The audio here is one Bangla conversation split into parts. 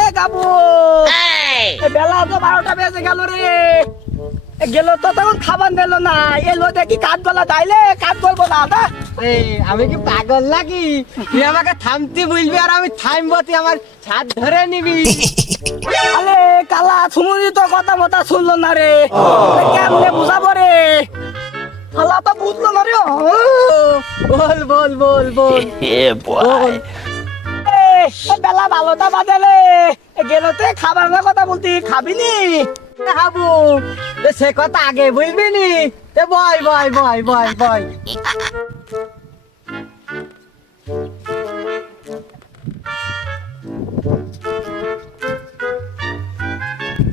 এ গাবু বেলা তো 12টা বেজে গেল রে। গেল তো তখন খাবার দিল না। এলো দেখি কাঠ গলা দাইলে কাঠ বলবো না। আমি কি পাগল নাকি? তুই আমাকে থামতে বলবি আর আমি থামবো, তুই আমার ছাদ ধরে নিবি। আরে কালা সুমনি তো কথা মতা শুনলো না রে। কেমনে বুঝাবো রে? কালা তো বুঝলো না রে। বল বল বল বল। বল। বেলা 12টা বাজে গেল তো খাবার না কথা বলতি, খাবিনি? খাবো সে কথা আগে বলবি নি। বয় বয় বয় বয় বয়।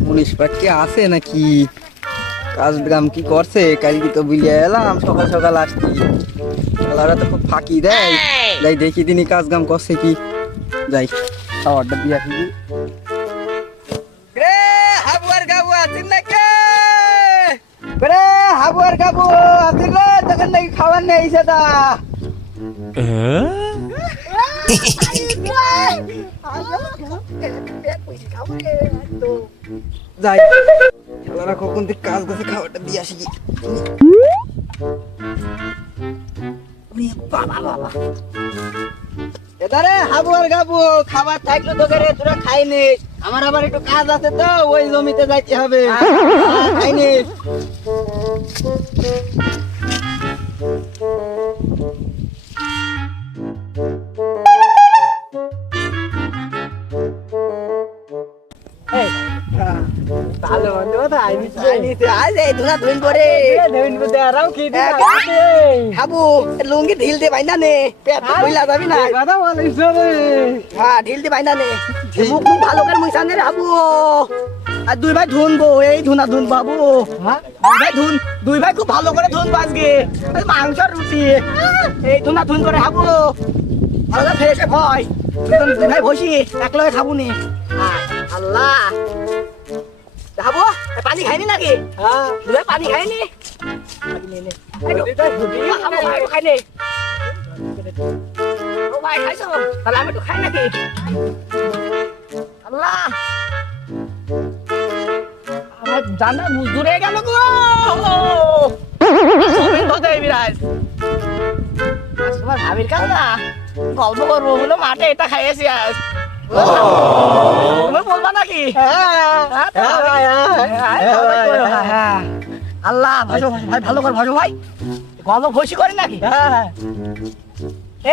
মুনিশ পাটকে আছে নাকি? কাজ গ্রাম কি করছে? কালকে তো বুলিয়ে এলাম সকাল সকাল আসছি। ওরা তো খুব ফাঁকি দেয়। যাই দেখি দিনই কাজ গ্রাম করছে কি। যাই খাবারটা দিয়ে আসি। রে হাবু আর গাবু আছিস নাকি? রে হাবু আর গাবু আছিস রে? তখন নাকি খাবার নেই সেটা। যাই খেলারা কখন থেকে কাজ করছে, খাবারটা দিয়ে আসি কি। এদারে হাবু আর গাবু খাবার থাকলো তোকে রে, তোরা খাইনি। আমার আবার একটু কাজ আছে তো, ওই জমিতে যাইতে হবে। খাইনি। ভালো মন্দ কথা খাবো লুঙ্গি ঢিল দিয়ে বাইন্দা নে, পেট কইলা যাবি না। কথা বলিস রে। হ্যাঁ ঢিল দিয়ে বাইন্দা নে, মুখ মুখ ভালো করে মুইসা নে রে হাবু। আর দুই ভাই ধুনবো, এই ধুনা ধুন বাবু। দুই ভাই খুব ভালো করে ধুন আজকে। মাংস রুটি এই ধুনা ধুন করে হাবু। ভালো ফেসে ভয় দুই ভাই বসি একলগে খাবো নি। আল্লাহ হাবু পানি খাইনি নাকি? দুই ভাই পানি খাইনি? খাইনি ভাই খাইছো? তাহলে আমি একটু খাই নাকি? আল্লাহ আমার জানা দূরে গেল গো। বিরাজ তোমার ভাবির কাজ না গল্প করবো বলে মাঠে এটা খাইয়েছি আজ। তুমি বলবা নাকি? আল্লাহ ভাই ভালো করে ভালো ভাই গল্প খুশি করি নাকি?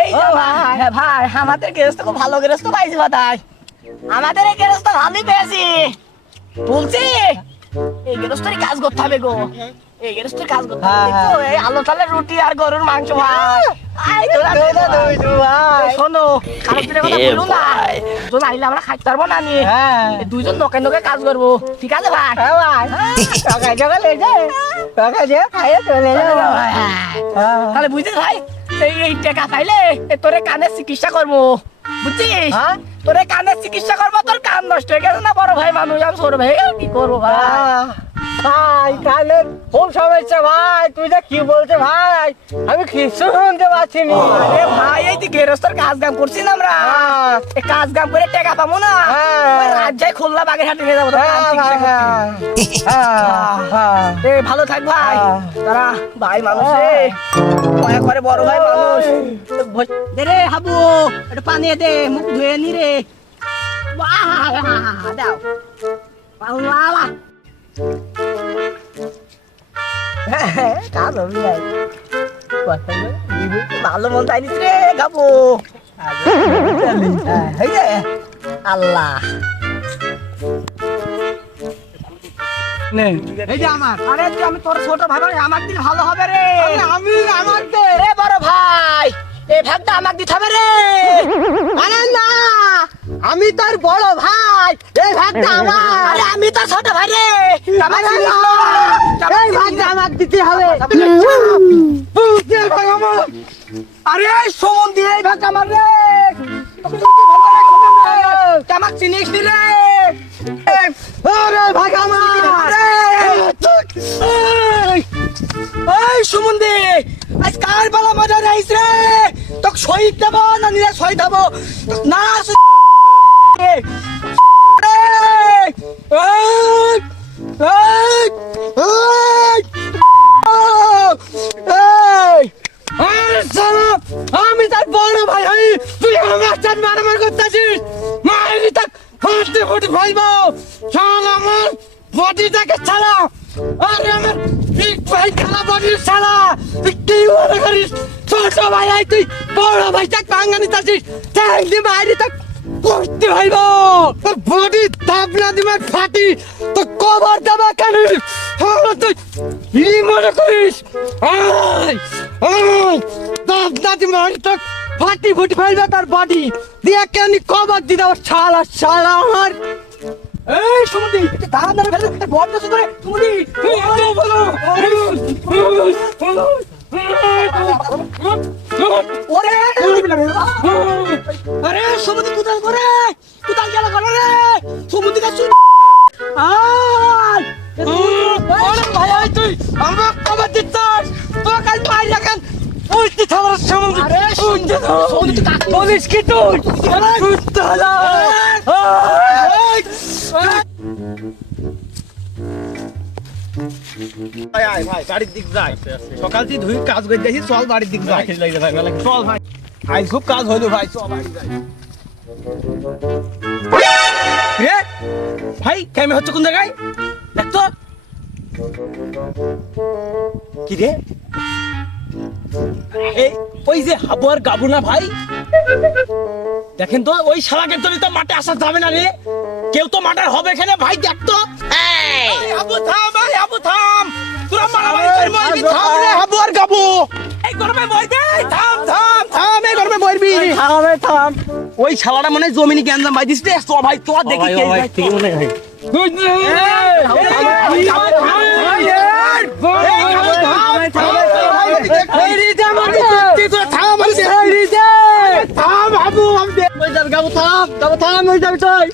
এই ভাই ভাই আমাদের গেরস্ত খুব ভালো গেরস্ত পাইছি ভাই। আমাদের এই গেরস্ত ভালোই পেয়েছি বলছি। এই গেরস্তরই কাজ করতে হবে গো। এই গেরস্তর কাজ করতে হবে তো। এই আলু চালের রুটি আর গরুর মাংস ভাই। শোনো খারাপ দিনের কথা বলো না। দুজন আইলে আমরা খাইতে পারবো না নিয়ে। দুইজন নকে নকে কাজ করবো, ঠিক আছে ভাই? তাহলে বুঝছিস ভাই, এই টাকা পাইলে তোরে কানের চিকিৎসা করবো বুঝছিস? তোরে কানের চিকিৎসা করবো। তোর কান নষ্ট হয়ে গেছে না বড় ভাই মানুষ, আমি ছোট ভাই কি করবো ভাই? ভাই তাহলে খুব সমস্যা ভাই। তুই যা কি বলছে ভাই আমি কিছু শুনতে পাচ্ছি না। আরে ভাই এই যে গেরস্তর কাজ কাম করছি না আমরা, এই কাজ কাম করে টাকা পাবো না। রাজ্যে খুলনা বাগেরহাটে নিয়ে যাবো। ভালো থাক ভাই। তারা ভাই মানুষ দয়া করে বড় ভাই মানুষ। দে রে হাবু একটু পানি দে, মুখ ধুয়ে নি রে। দাও আল্লাহ কাজ হবে ভালো মন চাইনিস রে গাবো। আল্লাহ এই যে আমার। আরে তুই আমি তোর ছোট ভাই, আমার দিন ভালো হবে রে। আমি আমার দে রে বড় ভাই এই ভাগটা আমাকে দিতে হবে রে। আরে না আমি তোর বড় ভাই, এই ভাগটা আমার। আরে আমি তোর ছোট ভাই রে। এই ভাগটা আমাকে দিতে হবে। আরে সোমন দিয়ে এই ভাগটা আমার রে। আমাকে চিনিস নি রে। আরে ভাগ আমার। এই সুমন্দি আজ কার বালা মজা রাইস রে তোক শহীদ দেব না নিয়ে শহীদ হব না আমি তার বড় ভাই হই তুই আমার সাথে মারামার করতেছিস মারি তাক ফাটতে ফুটে ভাইবো চল আমার বডিটাকে ছাড়া আরে আমার বিগ ভাই খেলা বডির ছাড়া তুই কি মনে করিস ছোট ভাই আই তুই বড় ভাই তাক ভাঙানি তাছিস ট্যাং দি মারি তাক করতে ভাইবো তোর বডি তাপ না দিমার ফাটি তো কভার দেবা কেন হলো তুই কি মনে করিস আয় আয় তাপ না দিমার তাক ফাটি ফুটি ফেলবে তার বডি দিয়ে কেন কভার দি দাও শালা শালা আমার এই সুমন্দি দাঁড়া না ফেলে বড় তো ধরে সুমন্দি ওরে আরে সুমন্দি কোথাল করে কোথাল গেল রে সুমন্দি কাছে আয় ওরে ভাই আই তুই আমরা কভার দিতাস তো কাল মাই রাখান ওই তুই থামার সময় আরে সুমন্দি তো কাক বলিস কি তুই তুই তালা ভাই বাড়ির দিক যাই সকাল থেকে ধুই কাজ করে দেখি চল বাড়ির দিক যাই চল ভাই আজ খুব কাজ হইলো ভাই চল বাড়ি যাই রে ভাই কেমন হচ্ছে কোন জায়গায় দেখতো কি রে এই ওই যে হাবু আর গাবু না ভাই দেখেন তো ওই শালাকে তো মাঠে আসা যাবে না রে কেউ তো মাঠে হবে এখানে ভাই দেখতো হাবু থাম ভাই হাবু থাম তোরা মারামারি করে মরবি থাম রে হাবু আর গাবু এই গরমে মরবি থাম থাম থাম এই গরমে মরবি থামে থাম ওই শালাটা মনে হয় জমিনি গ্যাঞ্জাম ভাই দিস রে তো ভাই তো দেখি কে ঠিক মনে হয়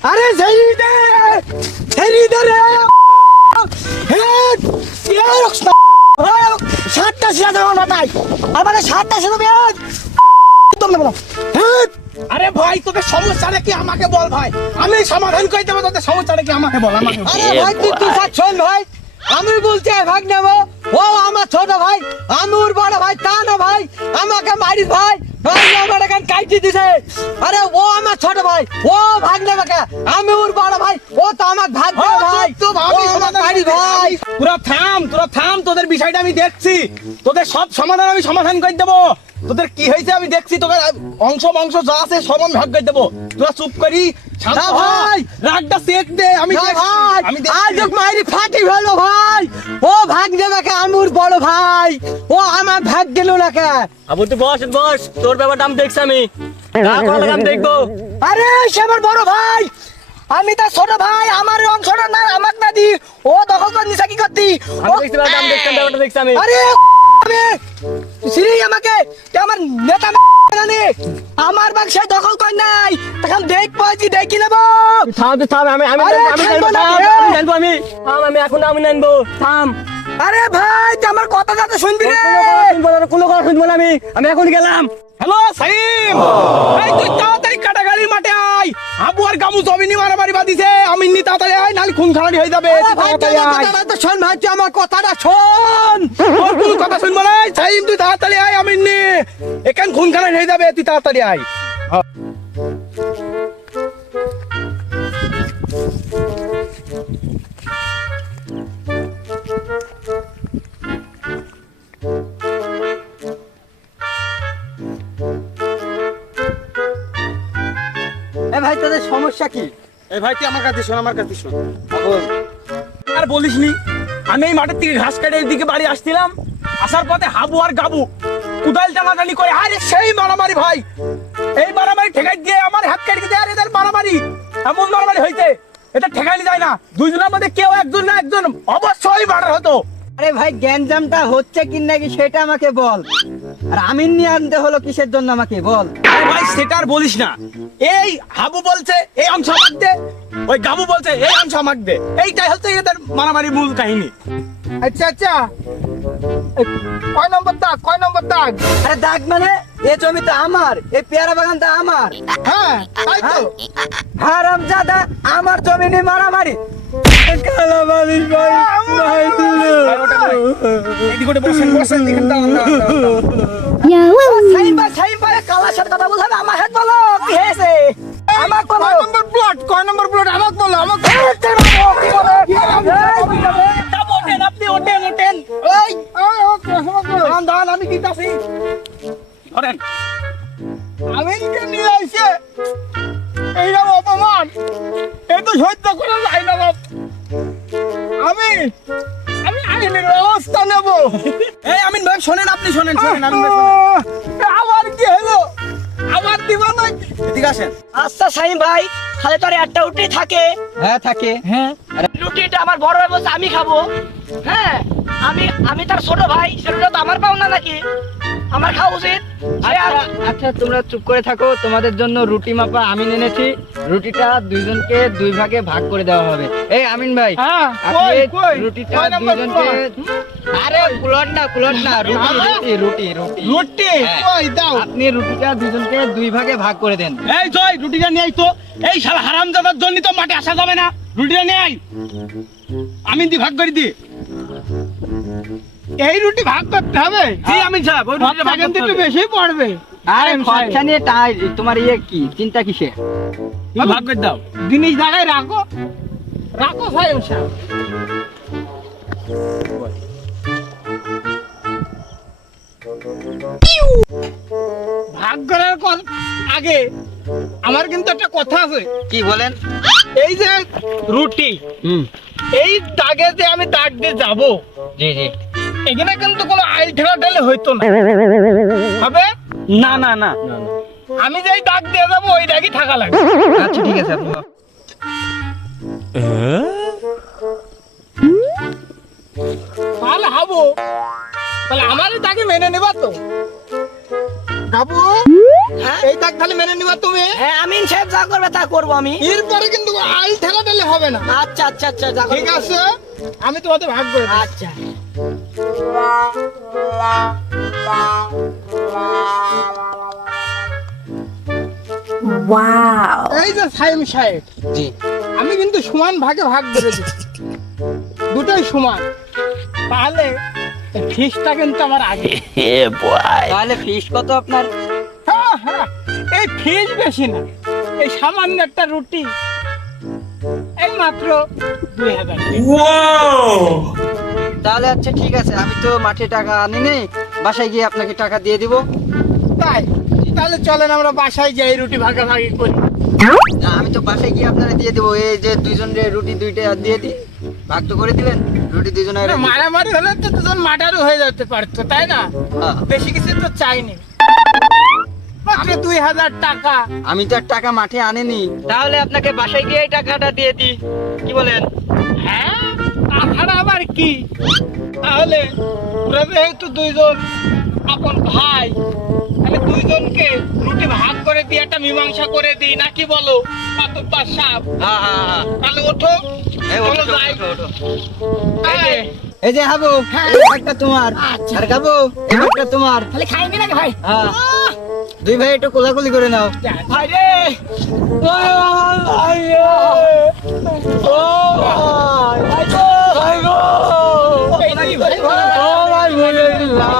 আরে ছেড়ে দে ছেড়ে দে রে সাতটা সিরা দেবো না তাই আমাদের সাতটা সিরা দেবে তোমরা বলো আরে ভাই তোকে সমস্যাটা কি আমাকে বল ভাই আমি সমাধান করে দেবো তোদের সমস্যাটা কি আমাকে বল আমাকে বল। আরে ভাই তুই তুই শোন ভাই আমি বলছি ভাগ নেবো ও আমার ছোট ভাই আমি ওর বড় ভাই তা না ভাই আমাকে মারিস ভাই ভাই আমার এখন কাইটি দিছে আরে ও আমার ছোট ভাই ও ভাগ নেবে কে আমি ওর বড় ভাই ও তো আমার ভাগ দেবে ভাই তো ভাবি ও আমার মারিস ভাই তোরা থাম তোদের বিষয়টা আমি দেখছি তোদের সব সমাধান আমি সমাধান করে দেবো তোদের কি হয়েছে আমি দেখছি তোদের অংশ যা আছে সব আমি ভাগ করে দেবো তোরা চুপ করি শান্ত না হ। ভাই। রাগটা চেক দে আমি না দেখছি, ভাই আমি আজ দেখছি। মারি ফাটি হলো ভাই ও ভাগ দেবে কে আমি ওর বড় ভাই ও আমার ভাগ গেল না কে আবু তুই বস তোর ব্যাপারটা আমি দেখছি আমি আমি দেখবো আরে সে আমার বড় ভাই আমি তার ছোট ভাই আমার অংশটা না আমাকে না দি ও দখল করে নিছা কি করতি আমি দেখছি ব্যাপারটা দেখছি আমি আরে আমি সিরি আমাকে তে আমার নেতা জানি আমার বাগ সে দখল কর নাই তখন দেখ পাইছি দেখি নেব থাম আমি আরে, জানবো, থামবো না, থাম, রে। আমি জানবো আমি থাম আমি এখন আমি জানবো থাম আরে ভাই তুই আমার কথা যাতে শুনবি রে কোনো কথা শুনবো না আমি এখন গেলাম হ্যালো সাইম এই তুই তাড়াতাড়ি কাটাগাড়ির মাঠে আয় আবু আর গামু জমিনি মারামারি বাদিছে আমি নি তাড়াতাড়ি আয় নালে খুন খারাপ হয়ে যাবে তুই ভাই তাড়াতাড়ি আয় তো শোন ভাই তুই আমার কথাটা শোন তোর কোনো কথা শুনবো না সাইম তুই তাড়াতাড়ি আয় আমি নি এখান খুন খারাপ হয়ে যাবে তুই তাড়াতাড়ি আয় এ ভাই তোদের সমস্যা কি এই ভাই তুই আমার কাছে শোন আর বলিসনি আমি এই মাঠের থেকে ঘাস কেটে এদিকে বাড়ি আসছিলাম আসার পথে হাবু আর গাবু কুদাল টানাটানি করে আরে সেই মারামারি ভাই এই মারামারি ঠেকাই দিয়ে আমার হাত কেটে দিয়ে আর এদের মারামারি এমন মারামারি হইতে এটা ঠেকাইলে যায় না দুইজনের মধ্যে কেউ একজন না একজন অবশ্যই মার্ডার হতো আরে ভাই গ্যাঞ্জামটা হচ্ছে কি নাকি সেটা আমাকে বল আর আমিন নিয়ে আনতে হলো কিসের জন্য আমাকে বল আরে ভাই সেটা আর বলিস না এই হাবু বলছে এই অংশ আমাক দে ওই গাবু বলছে এই অংশ আমাক দে এইটাই হচ্ছে এদের মারামারি মূল কাহিনী আচ্ছা কয় নম্বর দাগ, কয় নম্বর দাগ? আরে দাগ মানে এই জমিটা আমার, এই পেয়ারা বাগানটা আমার। হ্যাঁ তাই তো। হারামজাদা, আমার জমি নিয়ে মারামারি। কালামারি ভাই, ভাই দিল। এদিকে ওটা বসেন বসেন দেখেন দাও সাইম ভাই কালার সাথে কথা বলতে হবে আমার হাত বলো কি হয়েছে আমার বলো কয় নম্বর প্লট, কয় নম্বর প্লট আমাকে বলো, আমাকে ওঠেন আপনি ওঠেন ওঠেন এই দান দান আমি দিতাছি ধরেন আমিনকে নিয়ে আইছে এইরকম অপমান, এই তো সহ্য করা যায় না বাপ। আমি আইনের ব্যবস্থা নেব। এই আমিন ভাই শোনেন আপনি শোনেন শোনেন আমিন ভাই শোনেন। আবার কি হলো, আবার দিব নাকি? এদিকে আসেন আচ্ছা সাইম ভাই তাহলে তোর একটা রুটি থাকে হ্যাঁ থাকে। হ্যাঁ রুটিটা আমার বড় ভাই বলছে আমি খাবো হ্যাঁ আমি তার ছোট ভাই সেটা তো আমার পাও না নাকি আমার খাওয়া উচিত আচ্ছা তোমরা চুপ করে থাকো, তোমাদের জন্য রুটি মাপা আমি এনেছি। রুটিটা দুইজনকে দুই ভাগে ভাগ করে দেওয়া হবে। এই আমিন ভাই, হ্যাঁ, আপনি কই, কই? রুটিটা কয় নাম্বার দুইজনকে, আরে প্লট না রুটি রুটি রুটি রুটি রুটি হ্যাঁ। কই দাও। আপনি রুটিটা দুইজনকে দুই ভাগে ভাগ করে দেন। এই জয় রুটিটা নিয়ে আই তো এই শালা হারামজাদার জন্য তো মাঠে আসা যাবে না রুটিটা নিয়ে আই আমি দি ভাগ করে দি এই রুটি ভাগ করতে হবে। জি আমি যাব ওই রুটিটা ভাগ কিন্তু করতে একটু হবে। বেশি পড়বে। আরে খরচা নিয়ে তোমার ইয়ে কি চিন্তা কিসে? ভাগ করে দাও জিনিস জায়গায় রাখো, রাখো ভাই ওসব। ভাগ করার আগে আমার কিন্তু একটা কথা আছে। কি বলেন? এই যে রুটি, এই দাগে যে আমি দাগ দিয়ে যাবো, জি জি। এখানে কিন্তু কোনো আইল ঠেলা ঠেলে হইতো না, হবে না না না আমি যেই দাগ দিয়ে যাবো ওই দাগই থাকা লাগবে। আচ্ছা ঠিক আছে আপু। তাহলে হাবু, তাহলে আমারই দাগে মেনে নেবা তো? হাবু এই দাগ তাহলে মেনে নিবা তুমি? হ্যাঁ আমিন সাহেব যা করবে তা করবো আমি এরপরে কিন্তু আইল ঠেলা ঠেলে হবে না। আচ্ছা আচ্ছা আচ্ছা যা ঠিক আছে, আমি তোমাদের ভাগ করে দিচ্ছি। আচ্ছা এই যে সাইম সাহেব, জি। আমি কিন্তু সমান ভাগে ভাগ করে দিচ্ছি, দুটোই সমান। তাহলে ফিসটা কিন্তু আমার আগে। তাহলে ফিস কত আপনার? হ্যাঁ, হ্যাঁ, এই ফিস বেশি না, এই সামান্য একটা রুটি এই মাত্র 2000 তাহলে আচ্ছা ঠিক আছে, আমি তো মাঠে টাকা আনি নেই, বাসায় গিয়ে আপনাকে টাকা দিয়ে দিব। তাই তাহলে চলেন আমরা বাসায় যাই, রুটি ভাগাভাগি করি। না, আমি তো বাসায় গিয়ে আপনারা দিয়ে দেবো। এই যে দুইজনের রুটি দুইটা দিয়ে দিই, ভাগ তো করে দিবেন রুটি দুইজনের। মারামারি হলে তো দুজন মার্ডারও হয়ে যেতে পারতো, তাই না? হ্যাঁ। বেশি কিছু তো চাইনি, মাত্র 2000 টাকা। আমি তো আর টাকা মাঠে আনিনি। তাহলে আপনাকে বাসায় গিয়ে এই টাকাটা দিয়ে দিই, কি বলেন? হ্যাঁ, তাছাড়া আবার কি? তাহলে তোরা যেহেতু দুইজন আপন ভাই, তাহলে দুইজনকে রুটি ভাগ করে দিয়ে একটা মীমাংসা করে দিই, নাকি বলো মাতুব্বার সাহেব? হ্যাঁ হ্যাঁ হ্যাঁ। তাহলে ওঠো, এই চলো ওঠো, যাই। ওঠো, ওঠো। এই, এই যে হাবু, এই ভাগটা তোমার। আর গাবু, এই ভাগটা তোমার। তাহলে খাইনি নাকি ভাই হ্যাঁ, দুই ভাই একটু কোলাকুলি করে নাও। ভাই রে ভাই রে ও ভাই গো ভাই গো এই ভাই, ও ভাই বলে দিলাম।